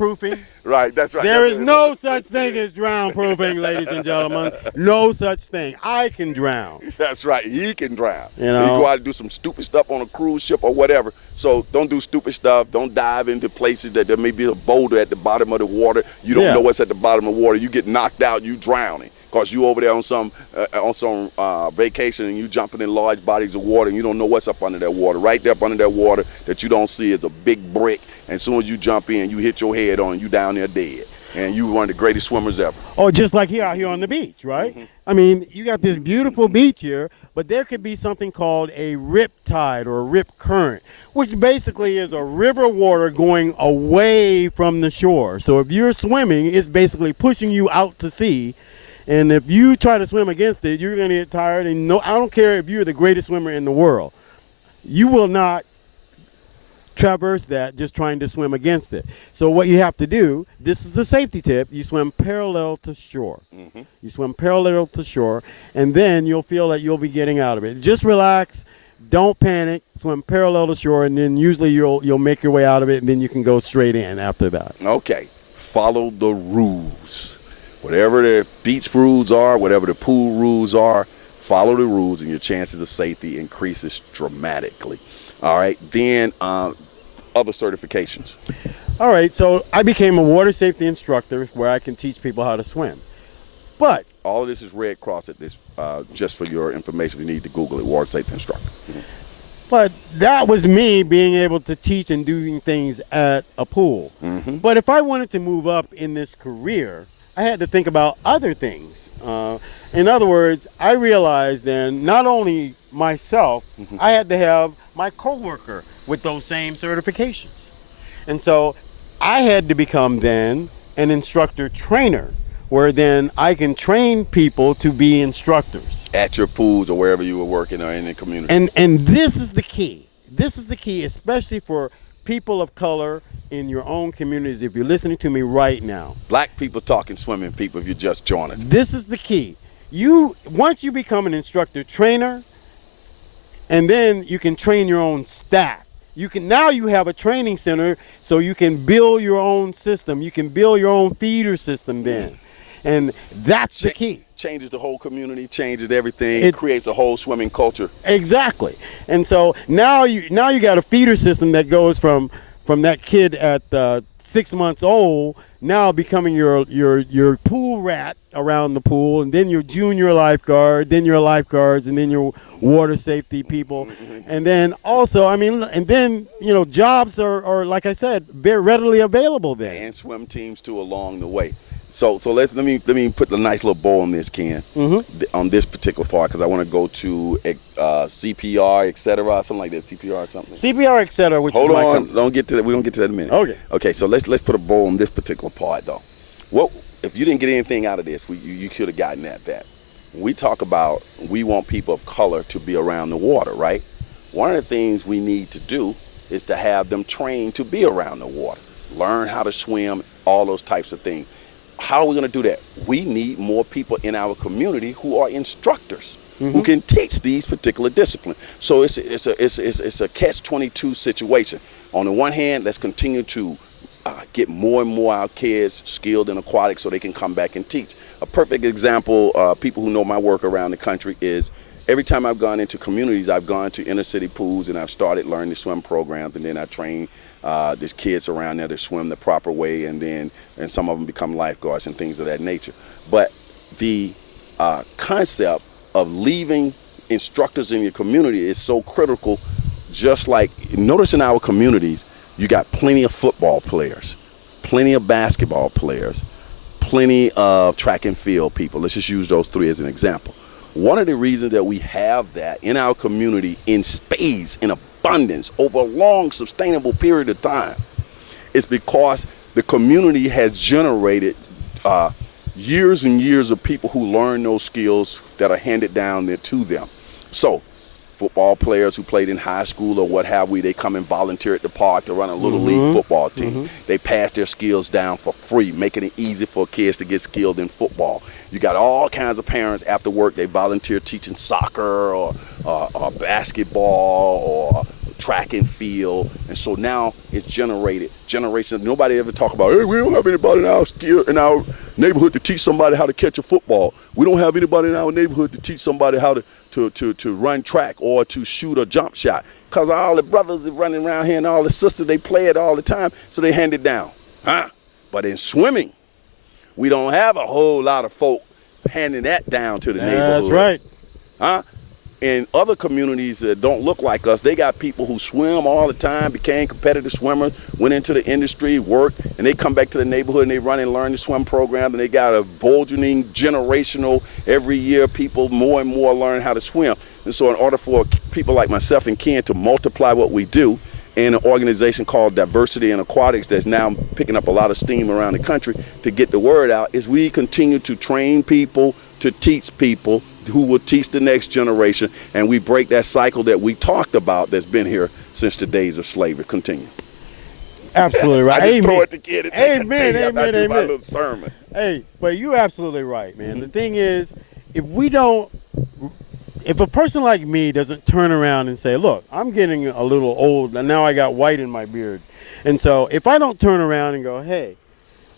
proofing. Right, that's right. There is no such thing as drown proofing, ladies and gentlemen. No such thing. I can drown. That's right. He can drown. You know? You go out and do some stupid stuff on a cruise ship or whatever. So don't do stupid stuff. Don't dive into places that there may be a boulder at the bottom of the water. You don't know what's at the bottom of the water. You get knocked out, you drowning. Because you over there on some vacation and you jumping in large bodies of water and you don't know what's up under that water. Right there up under that water that you don't see is a big brick. And as soon as you jump in, you hit your head on, you down there dead. And you one of the greatest swimmers ever. Oh, just like out here on the beach, right? Mm-hmm. I mean, you got this beautiful beach here, but there could be something called a rip tide or a rip current, which basically is a river water going away from the shore. So if you're swimming, it's basically pushing you out to sea. And if you try to swim against it, you're going to get tired. And no, I don't care if you're the greatest swimmer in the world. You will not traverse that just trying to swim against it. So what you have to do, this is the safety tip, you swim parallel to shore. Mm-hmm. You swim parallel to shore, and then you'll feel that you'll be getting out of it. Just relax. Don't panic. Swim parallel to shore, and then usually you'll make your way out of it, and then you can go straight in after that. Okay. Follow the rules. Whatever the beach rules are, whatever the pool rules are, follow the rules and your chances of safety increases dramatically. All right, then other certifications. All right, so I became a water safety instructor where I can teach people how to swim. But all of this is Red Cross at this, just for your information. You need to Google it, water safety instructor. Mm-hmm. But that was me being able to teach and doing things at a pool. Mm-hmm. But if I wanted to move up in this career, I had to think about other things. In other words, I realized then not only myself, mm-hmm. I had to have my coworker with those same certifications. And so I had to become then an instructor trainer, where then I can train people to be instructors. At your pools or wherever you were working or in the community. And this is the key. This is the key, especially for people of color in your own communities, if you're listening to me right now. Black people talking swimming people, if you just joined us. This is the key. Once you become an instructor trainer, and then you can train your own staff. Now you have a training center, so you can build your own system. You can build your own feeder system then. And that's the key. Changes the whole community, changes everything. It creates a whole swimming culture. Exactly. And so now you got a feeder system that goes from that kid at 6 months old, now becoming your pool rat around the pool, and then your junior lifeguard, then your lifeguards, and then your water safety people. And then also, jobs are, like I said, very readily available there. And swim teams too along the way. So let me put a nice little bow on this, Ken, mm-hmm. on this particular part, because I want to go to CPR, et cetera, something like that, CPR or something. CPR, et cetera, which Hold on, don't get to that. We're going to get to that in a minute. Okay. Okay, so let's put a bow on this particular part, though. What if you didn't get anything out of this? You could have gotten at that. We talk about we want people of color to be around the water, right? One of the things we need to do is to have them trained to be around the water, learn how to swim, all those types of things. How are we going to do that? We need more people in our community who are instructors, mm-hmm. who can teach these particular disciplines. So it's a catch-22 situation. On the one hand, let's continue to get more and more our kids skilled in aquatics so they can come back and teach. A perfect example, people who know my work around the country, is every time I've gone into communities, I've gone to inner city pools and I've started learning the swim programs, and then I train there's kids around there that swim the proper way, and some of them become lifeguards and things of that nature. But the concept of leaving instructors in your community is so critical. Just like, notice in our communities, you got plenty of football players, plenty of basketball players, plenty of track and field people. Let's just use those three as an example. One of the reasons that we have that in our community in spades, in abundance, over a long, sustainable period of time, is because the community has generated years and years of people who learn those skills that are handed down there to them. So football players who played in high school or what have we, they come and volunteer at the park to run a little mm-hmm. league football team. Mm-hmm. They pass their skills down for free, making it easy for kids to get skilled in football. You got all kinds of parents after work, they volunteer teaching soccer or basketball or track and field, and so now it's generations. Nobody ever talk about, hey, we don't have anybody in our neighborhood to teach somebody how to catch a football. We don't have anybody in our neighborhood to teach somebody how to run track or to shoot a jump shot, because all the brothers are running around here and all the sisters, they play it all the time, so they hand it down. But in swimming, we don't have a whole lot of folk handing that down to the neighborhood. That's right. In other communities that don't look like us, they got people who swim all the time, became competitive swimmers, went into the industry, worked, and they come back to the neighborhood and they run and learn the swim program, and they got a burgeoning generational, every year people more and more learn how to swim. And so in order for people like myself and Ken to multiply what we do in an organization called Diversity in Aquatics that's now picking up a lot of steam around the country to get the word out, is we continue to train people, to teach people who will teach the next generation, and we break that cycle that we talked about that's been here since the days of slavery. Continue. Absolutely right. I just throw it to Ken and Amen. amen. Amen. My little sermon. Hey, but you're absolutely right, man. The thing is, if a person like me doesn't turn around and say, look, I'm getting a little old, and now I got white in my beard. And so if I don't turn around and go, hey,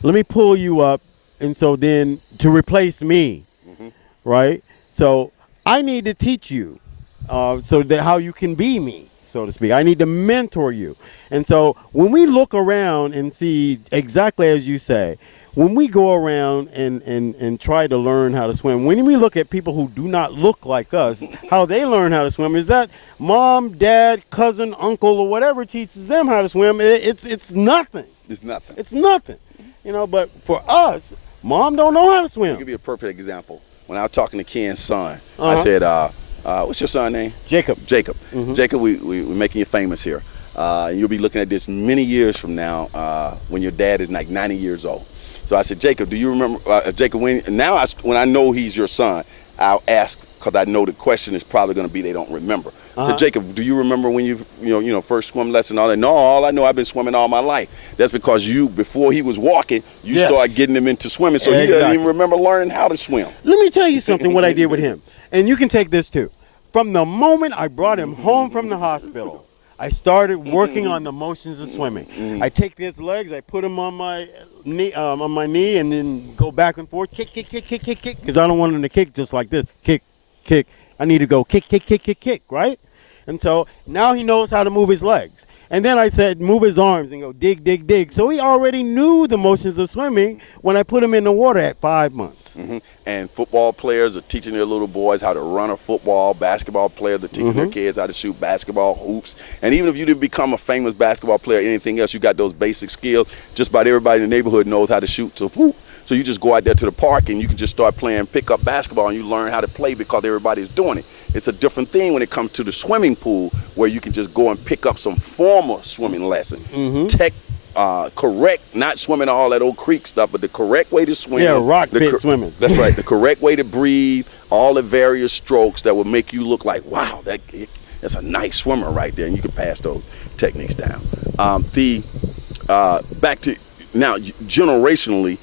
let me pull you up, and so then to replace me, right? So I need to teach you so that how you can be me, so to speak. I need to mentor you. And so when we look around and see exactly as you say, when we go around and try to learn how to swim, when we look at people who do not look like us, how they learn how to swim, is that mom, dad, cousin, uncle, or whatever teaches them how to swim. It's nothing. It's nothing. It's nothing. You know, but for us, mom don't know how to swim. I'll give you a perfect example. When I was talking to Ken's son, I said, what's your son's name? Jacob. Jacob. Jacob, we're making you famous here. And you'll be looking at this many years from now when your dad is like 90 years old. So I said, Jacob, do you remember, Jacob, when I know he's your son, I'll ask, because I know the question is probably going to be they don't remember. I said, Jacob, do you remember when you first swim lesson and all that? No, all I know, I've been swimming all my life. That's because before he was walking, you started getting him into swimming, so he doesn't even remember learning how to swim. Let me tell you something, what I did with him. And you can take this too. From the moment I brought him home from the hospital, I started working on the motions of swimming. I take his legs, I put him on my knee, and then go back and forth, kick, because I don't want him to kick just like this, kick. I need to go kick, right? And so now he knows how to move his legs. And then I said, move his arms and go dig. So he already knew the motions of swimming when I put him in the water at 5 months. And football players are teaching their little boys how to run a football. Basketball players are teaching their kids how to shoot basketball hoops. And even if you didn't become a famous basketball player or anything else, you got those basic skills. Just about everybody in the neighborhood knows how to shoot. So you just go out there to the park and you can just start playing pickup basketball, and you learn how to play because everybody's doing it. It's a different thing when it comes to the swimming pool, where you can just go and pick up some formal swimming lesson. Correct, not swimming all that old creek stuff, but the correct way to swim. Yeah, rock pit swimming. That's right. The correct way to breathe, all the various strokes that will make you look like, wow, that's a nice swimmer right there, and you can pass those techniques down. Back to now, generationally,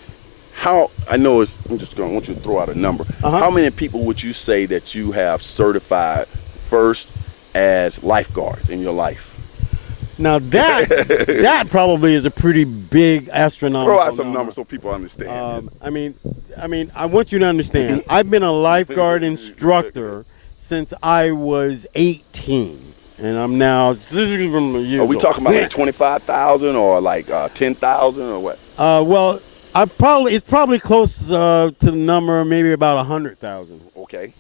I want you to throw out a number. How many people would you say that you have certified first as lifeguards in your life? Now that probably is a pretty big astronomical Throw out some number. numbers so people understand. I mean, I want you to understand. I've been a lifeguard instructor since I was 18. And I'm now 6 years Are we talking about like 25,000 or like 10,000 or what? Well, it's probably close to the number, maybe about 100,000. Okay.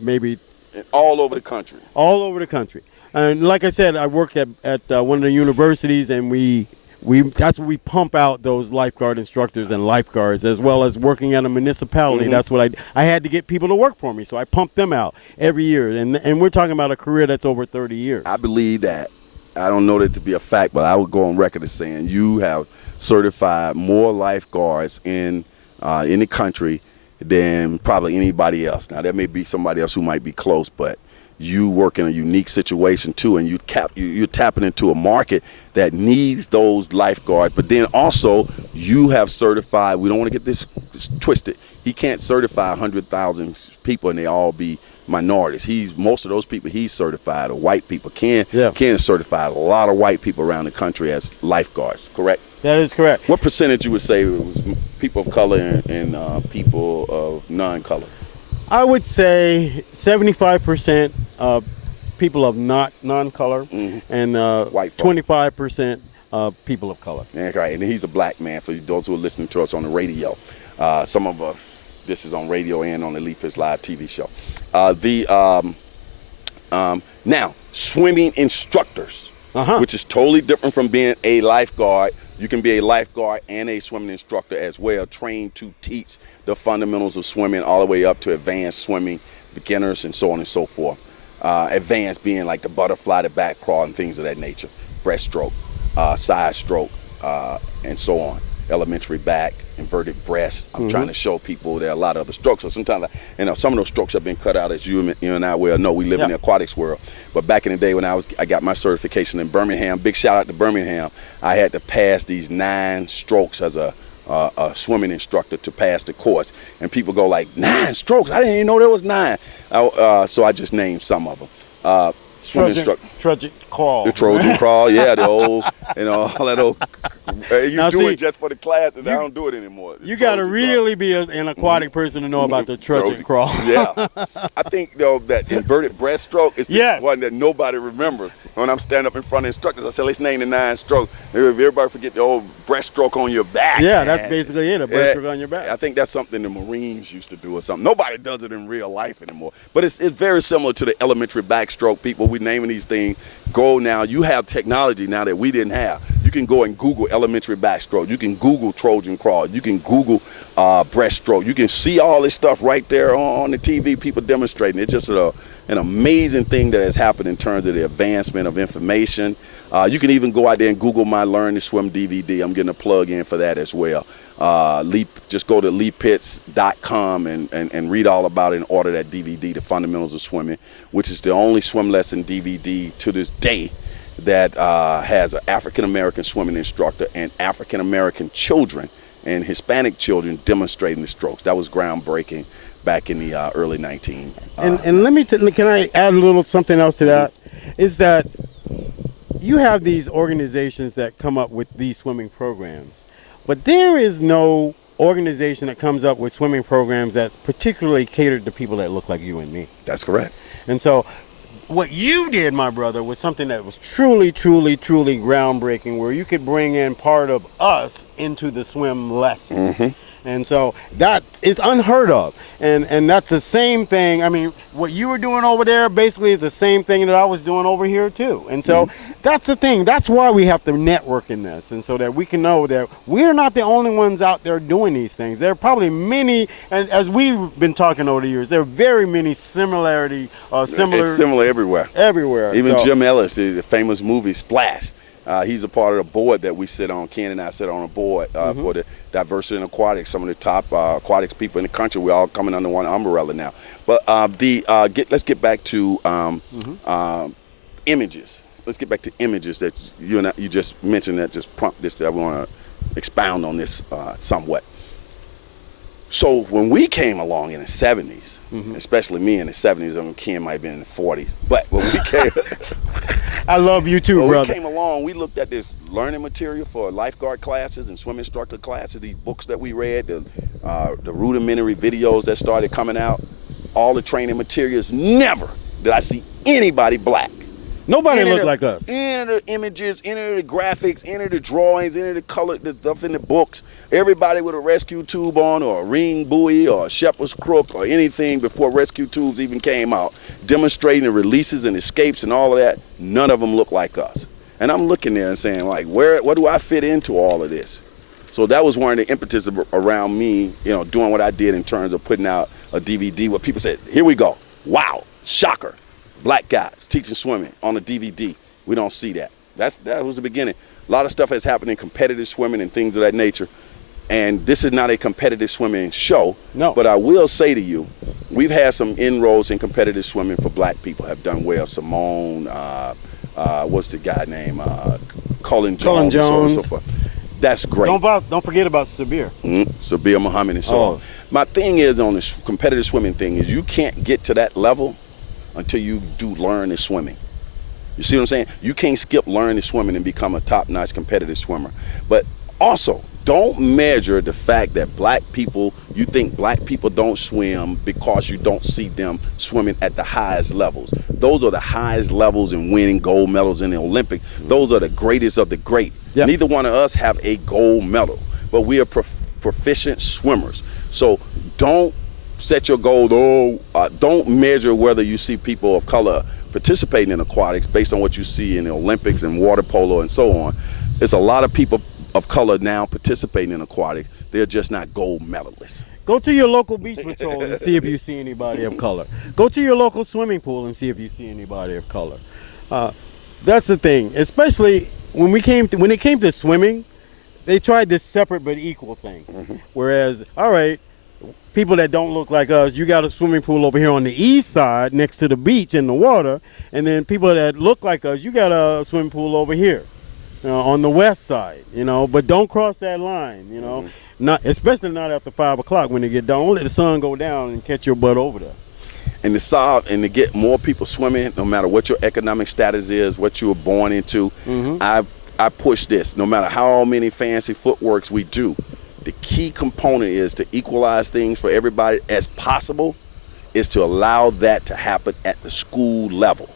Maybe. All over the country. All over the country. And like I said, I work at one of the universities, and that's where we pump out those lifeguard instructors and lifeguards, as well as working at a municipality. That's what I had to get people to work for me, so I pumped them out every year. And we're talking about a career that's over 30 years. I believe that. I don't know that to be a fact, but I would go on record as saying you have certified more lifeguards in the country than probably anybody else. Now, there may be somebody else who might be close, but you work in a unique situation too, and you're tapping into a market that needs those lifeguards. But then also you have certified, we don't want to get this twisted, he can't certify 100,000 people and they all be minorities. Most of those people he's certified are white people. Ken Yeah. is certified a lot of white people around the country as lifeguards, correct? That is correct. What percentage you would say it was people of color and people of non-color? I would say 75% people of non-color and White folk. 25% people of color. Yeah, right. And he's a black man for those who are listening to us on the radio. Some of us, this is on radio and on the Elite Pits Live TV show. Now, swimming instructors, which is totally different from being a lifeguard. You can be a lifeguard and a swimming instructor as well, trained to teach the fundamentals of swimming all the way up to advanced swimming, beginners, and so on and so forth. Advanced being like the butterfly, the back crawl, and things of that nature. Breaststroke, side stroke, and so on. Elementary back, inverted breast. I'm trying to show people there are a lot of other strokes. So sometimes, some of those strokes have been cut out, as you and I well know. We live in the aquatics world. But back in the day when I got my certification in Birmingham, big shout out to Birmingham, I had to pass these 9 strokes as a swimming instructor to pass the course. And people go like, 9 strokes? I didn't even know there was 9. So I just named some of them. Swimming instructor. Trojan crawl. The Trojan crawl, yeah, the old, all that old. You Now, do see, it just for the class, and I don't do it anymore. You got to really be an aquatic person to know about the Trojan crawl. Yeah. I think, though, that inverted breaststroke is the one that nobody remembers. When I'm standing up in front of instructors, I say, let's name the 9 strokes. Everybody forget the old breaststroke on your back. Yeah, that's basically it, a breaststroke on your back. I think that's something the Marines used to do or something. Nobody does it in real life anymore. But it's very similar to the elementary backstroke. People, we naming these things. Go now. You have technology now that we didn't have. You can go and Google elementary backstroke. You can Google Trojan crawl. You can Google breaststroke. You can see all this stuff right there on the TV, people demonstrating. It's just an amazing thing that has happened in terms of the advancement of information. You can even go out there and Google my Learn to Swim DVD. I'm getting a plug in for that as well. Just go to leapits.com and read all about it and order that DVD, The Fundamentals of Swimming, which is the only swim lesson DVD to this day that has an African-American swimming instructor and African-American children and Hispanic children demonstrating the strokes. That was groundbreaking back in the early 19. And let me, can I add a little something else to that? Is that you have these organizations that come up with these swimming programs, but there is no organization that comes up with swimming programs that's particularly catered to people that look like you and me. That's correct. And so what you did, my brother, was something that was truly, truly, truly groundbreaking, where you could bring in part of us into the swim lesson. And so that is unheard of. And that's the same thing. I mean, what you were doing over there basically is the same thing that I was doing over here too. And so that's the thing. That's why we have to network in this, and so that we can know that we're not the only ones out there doing these things. There are probably many, and as we've been talking over the years, there are very many similar. It's similar everywhere. Everywhere. Even so, Jim Ellis, the famous movie Splash. He's a part of the board that we sit on. Ken and I sit on a board for the diversity in aquatics. Some of the top aquatics people in the country. We're all coming under one umbrella now. But let's get back to images. Let's get back to images that you just mentioned that just prompt this. That I want to expound on this somewhat. So when we came along in the 70s, especially me in the 70s, I mean, Ken might have been in the 40s, but when we came, I love you too, when brother. we came along, we looked at this learning material for lifeguard classes and swim instructor classes, these books that we read, the rudimentary videos that started coming out, all the training materials. Never did I see anybody black. Nobody looked like us. Enter the images, enter the graphics, enter the drawings, enter the color, the stuff in the books. Everybody with a rescue tube on, or a ring buoy, or a shepherd's crook, or anything before rescue tubes even came out, demonstrating the releases and escapes and all of that. None of them look like us. And I'm looking there and saying, like, what do I fit into all of this? So that was one of the impetus around me, doing what I did in terms of putting out a DVD where people said, here we go. Wow, shocker. Black guys teaching swimming on a DVD. We don't see that. That was the beginning. A lot of stuff has happened in competitive swimming and things of that nature. And this is not a competitive swimming show. No. But I will say to you, we've had some inroads in competitive swimming for black people, have done well. Simone, what's the guy name? Cullen Jones. Cullen Jones. And so forth. That's great. Don't forget about Sabir. Sabir Muhammad and so on. My thing is on this competitive swimming thing is you can't get to that level until you do learn the swimming. You see what I'm saying? You can't skip learning swimming and become a top-notch competitive swimmer. But also, don't measure the fact that you think black people don't swim because you don't see them swimming at the highest levels. Those are the highest levels in winning gold medals in the Olympics. Those are the greatest of the great. Yep. Neither one of us have a gold medal, but we are proficient swimmers. So don't set your goal, don't measure whether you see people of color participating in aquatics based on what you see in the Olympics and water polo and so on. There's a lot of people of color now participating in aquatics. They're just not gold medalists. Go to your local beach patrol and see if you see anybody of color. Go to your local swimming pool and see if you see anybody of color. That's the thing, especially when it came to swimming, they tried this separate but equal thing. Whereas, all right, people that don't look like us, you got a swimming pool over here on the east side next to the beach in the water, and then people that look like us, you got a swimming pool over here on the west side, but don't cross that line, especially not after 5 o'clock when they get down. Don't let the sun go down and catch your butt over there. And to get more people swimming, no matter what your economic status is, what you were born into, I push this. No matter how many fancy footworks we do, the key component is to equalize things for everybody as possible, is to allow that to happen at the school level.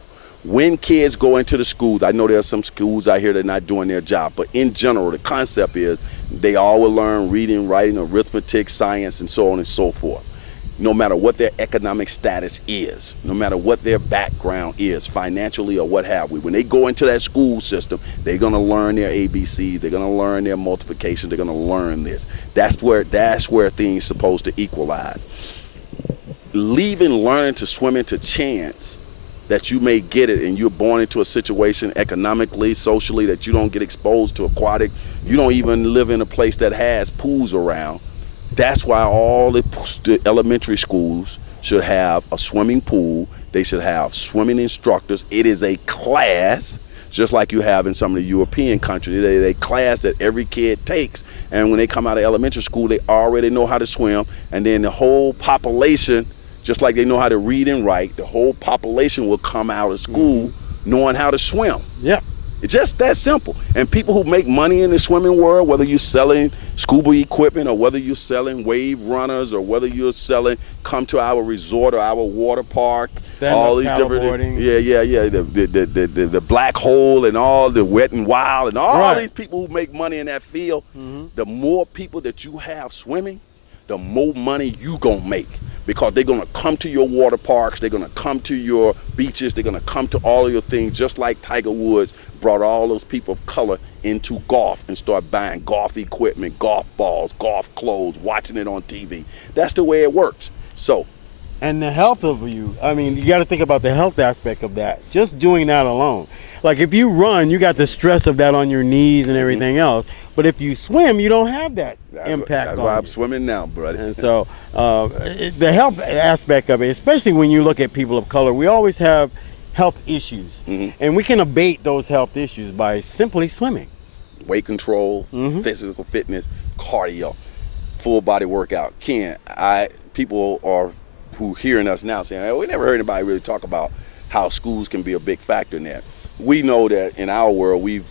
When kids go into the schools, I know there are some schools out here that are not doing their job, but in general, the concept is they all will learn reading, writing, arithmetic, science, and so on and so forth. No matter what their economic status is, no matter what their background is, financially or what have we, when they go into that school system, they're gonna learn their ABCs, they're gonna learn their multiplication, they're gonna learn this. That's where things are supposed to equalize. Leaving learning to swim into chance that you may get it and you're born into a situation economically, socially, that you don't get exposed to aquatic, you don't even live in a place that has pools around. That's why all the elementary schools should have a swimming pool. They should have swimming instructors. It is a class, just like you have in some of the European countries. It is a class that every kid takes. And when they come out of elementary school, they already know how to swim. And then the whole population, just like they know how to read and write, the whole population will come out of school knowing how to swim. Yep. It's just that simple. And people who make money in the swimming world, whether you're selling scuba equipment or whether you're selling wave runners or whether you're selling come to our resort or our water park, all these different, the black hole and all the wet and wild and all these people who make money in that field, the more people that you have swimming, the more money you gonna make, because they're gonna come to your water parks, they're gonna come to your beaches, they're gonna come to all of your things, just like Tiger Woods brought all those people of color into golf and start buying golf equipment, golf balls, golf clothes, watching it on TV. That's the way it works. So, and the health of you got to think about the health aspect of that. Just doing that alone. Like if you run, you got the stress of that on your knees and everything else. But if you swim, you don't have that impact. That's why I'm swimming now, brother. And so the health aspect of it, especially when you look at people of color, we always have health issues. And we can abate those health issues by simply swimming. Weight control, physical fitness, cardio, full body workout. Ken, people are who hearing us now saying, hey, we never heard anybody really talk about how schools can be a big factor in that. We know that in our world, we've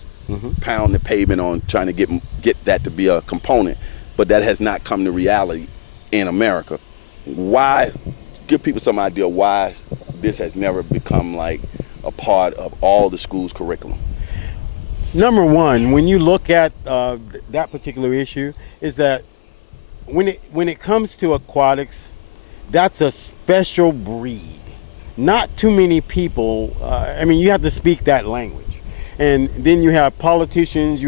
pounded the pavement on trying to get that to be a component, but that has not come to reality in America. Why? Give people some idea why this has never become like a part of all the schools' curriculum. Number one, when you look at that particular issue, is that when it comes to aquatics, that's a special breed. Not too many people, you have to speak that language. And then you have politicians,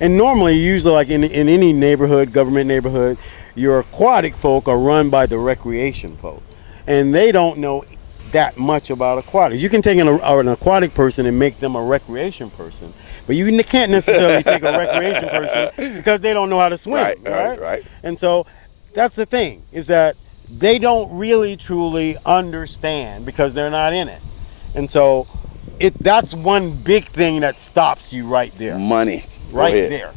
and normally, usually like in any neighborhood, government neighborhood, your aquatic folk are run by the recreation folk. And they don't know that much about aquatics. You can take an aquatic person and make them a recreation person, but you can't necessarily take a recreation person because they don't know how to swim, right? And so that's the thing, is that they don't really truly understand because they're not in it. And so that's one big thing that stops you right there. Money. Right there.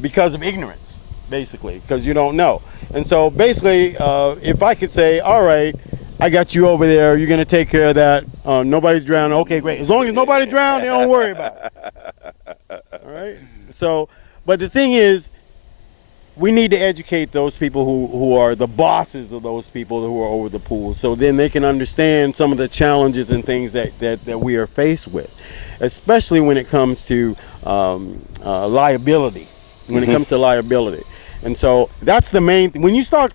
because of ignorance, basically, because you don't know. And so basically, if I could say, all right, I got you over there, you're going to take care of that, nobody's drowning, okay, great. As long as nobody drowns, they don't worry about it. All right? So, but the thing is, we need to educate those people who are the bosses of those people who are over the pool, so then they can understand some of the challenges and things that we are faced with, especially when it comes to liability. When it comes to liability. And so that's the main thing. When you start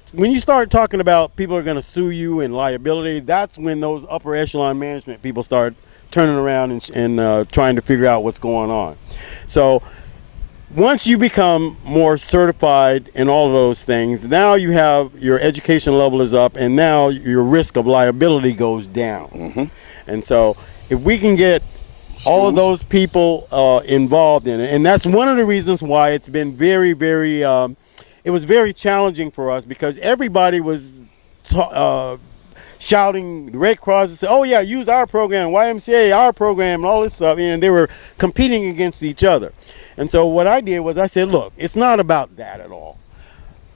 talking about people are going to sue you and liability, that's when those upper echelon management people start turning around and trying to figure out what's going on. So once you become more certified in all of those things, now you have your education level is up, and now your risk of liability goes down. And so if we can get all of those people involved in it, and that's one of the reasons why it's been very, very, it was very challenging for us, because everybody was shouting, the Red Cross and say, oh yeah, use our program, YMCA, our program, and all this stuff, and they were competing against each other. And so what I did was I said, look, it's not about that at all.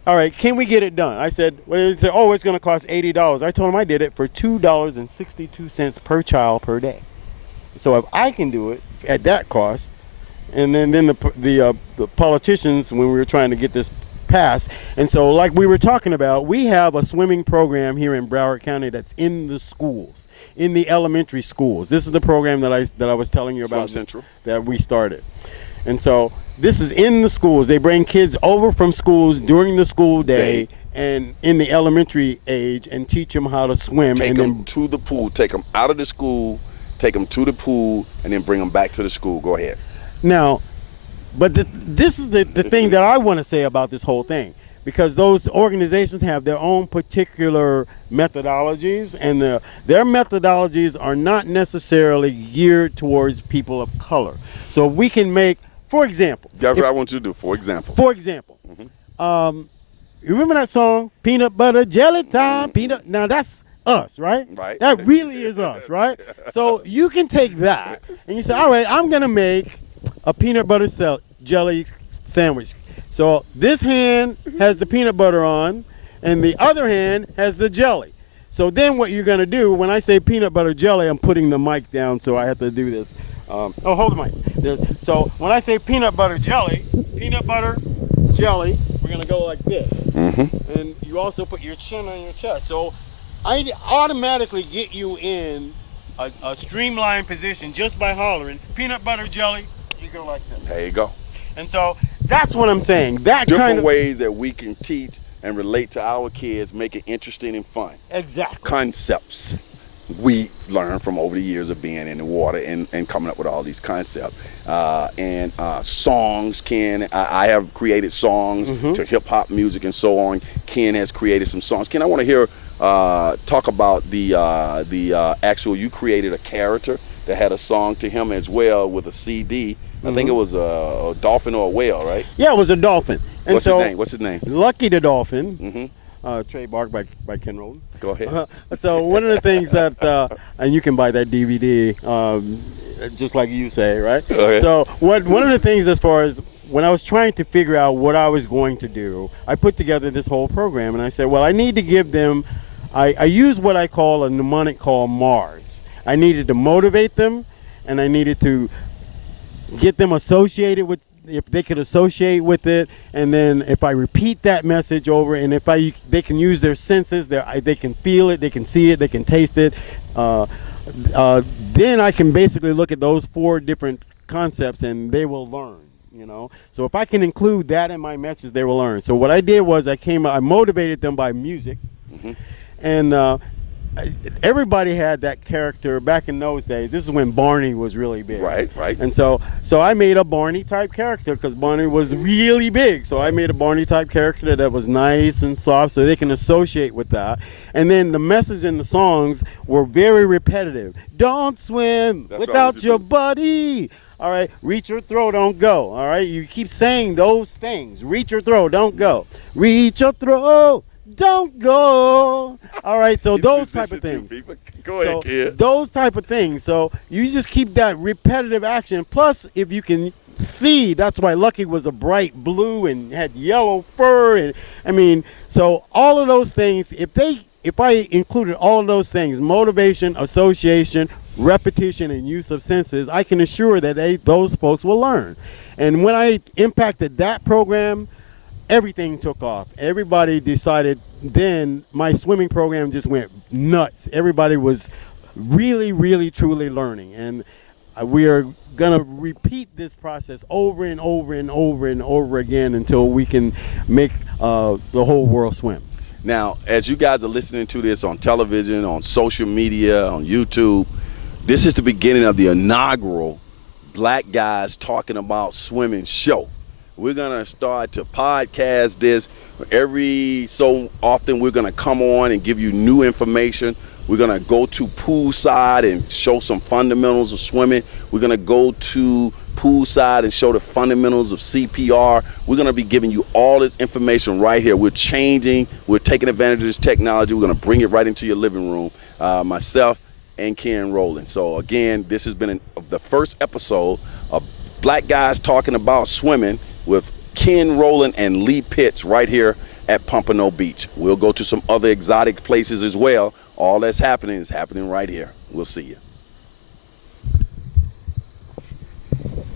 All right, can we get it done? I said, well, they said, oh, it's going to cost $80. I told them I did it for $2.62 per child per day. So if I can do it at that cost, and then the politicians, when we were trying to get this passed, and so like we were talking about, we have a swimming program here in Broward County that's in the schools, in the elementary schools. This is the program that I was telling you about, that we started. And so this is in the schools. They bring kids over from schools during the school day and in the elementary age and teach them how to swim. Take them to the pool, take them out of the school, take them to the pool, and then bring them back to the school. Go ahead. Now, but this is the thing that I want to say about this whole thing, because those organizations have their own particular methodologies, and their methodologies are not necessarily geared towards people of color. So we can make, for example. That's what I want you to do, for example. For example. You remember that song, Peanut Butter Jelly Time? Peanut. Now that's us, right? Right. That really is us, right? So you can take that and you say, all right, I'm going to make a peanut butter jelly sandwich. So this hand has the peanut butter on, and the other hand has the jelly. So then what you're going to do, when I say peanut butter jelly, I'm putting the mic down, so I have to do this. Oh, hold the mic. So when I say peanut butter jelly, we're going to go like this. And you also put your chin on your chest. So I automatically get you in a streamlined position just by hollering, peanut butter jelly, you go like this. There you go. And so that's what I'm saying. That Different kind of ways that we can teach and relate to our kids, make it interesting and fun. Exactly. Concepts we learned from over the years of being in the water and coming up with all these concepts. And songs, Ken, I have created songs to hip hop music and so on. Ken has created some songs. Ken, I want to hear talk about the actual, you created a character that had a song to him as well with a CD. I think it was a dolphin or a whale, right? Yeah, it was a dolphin. And What's his name? What's his name? Lucky the Dolphin, trademarked by Ken Roland. Go ahead. So one of the things that, and you can buy that DVD, just like you say, right? Okay. So one of the things, as far as when I was trying to figure out what I was going to do, I put together this whole program, and I said, well, I need to give them, I use what I call a mnemonic called Mars. I needed to motivate them, and I needed to get them associated with, if they could associate with it, and then if I repeat that message over, and if they can use their senses, they can feel it, they can see it, they can taste it, then I can basically look at those 4 different concepts and they will learn, you know. So if I can include that in my message, they will learn. So what I did was I motivated them by music, and everybody had that character back in those days. This is when Barney was really big. Right. And so I made a Barney type character because Barney was really big. So I made a Barney type character that was nice and soft so they can associate with that. And then the message in the songs were very repetitive. Don't swim without your buddy. All right, reach or throw, don't go. All right, you keep saying those things. Reach or throw, don't go. Reach or throw, don't go. All right, so those type of things. Go ahead, kid. Those type of things. So you just keep that repetitive action. Plus, if you can see. That's why Lucky was a bright blue and had yellow fur. And I mean, so all of those things, if I included all of those things, motivation, association, repetition, and use of senses, I can assure that those folks will learn. And when I impacted that program, everything took off. Everybody decided, then my swimming program just went nuts. Everybody was really, really, truly learning. And we are going to repeat this process over and over and over and over again until we can make the whole world swim. Now, as you guys are listening to this on television, on social media, on YouTube, this is the beginning of the inaugural Black Guys Talking About Swimming show. We're going to start to podcast this. Every so often, we're going to come on and give you new information. We're going to go to poolside and show some fundamentals of swimming. We're going to go to poolside and show the fundamentals of CPR. We're going to be giving you all this information right here. We're changing. We're taking advantage of this technology. We're going to bring it right into your living room. Myself and Ken Roland. So again, this has been the first episode of Black Guys Talking About Swimming with Ken Roland and Lee Pitts right here at Pompano Beach. We'll go to some other exotic places as well. All that's happening is happening right here. We'll see you.